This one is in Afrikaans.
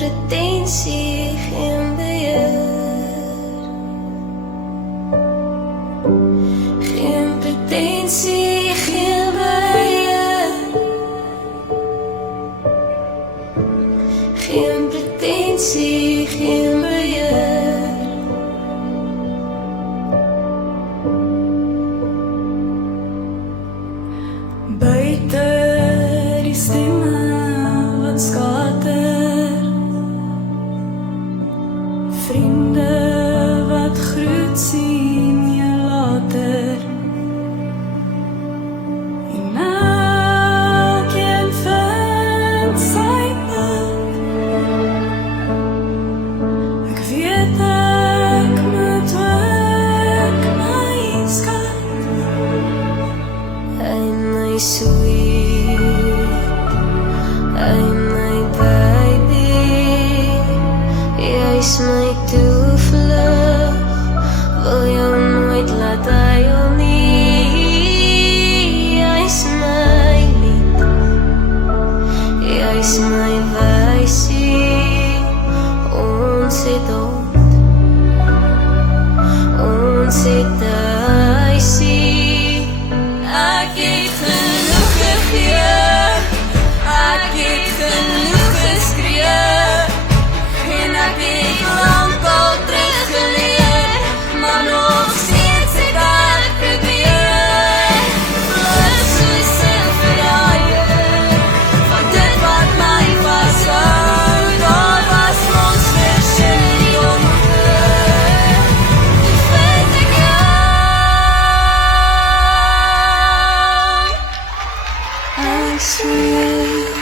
pretensie, geen beheer. Geen pretensie, geen beheer. Geen pretensie, geen beheer. Buiten die stemme wat skater, vriende wat groet sien je later. En elkeen vind sy pad. Ek weet ek moet ook my skat. Hy my sweet, hy my baby, jy's my toevlug, wil jou nooit laat huil nie. Jy's my lied, jy's my wysie, ons het ons het 'n huisie. Ek het genoeg gegee, ek het genoeg geskree, en ek het lang al teruggeleer, maar nog steeds het ek probeer. Vlug soos 'n verraaier, van dit wat my vashou, daar was ons versin in die donker. Toe vind ek jou. I swear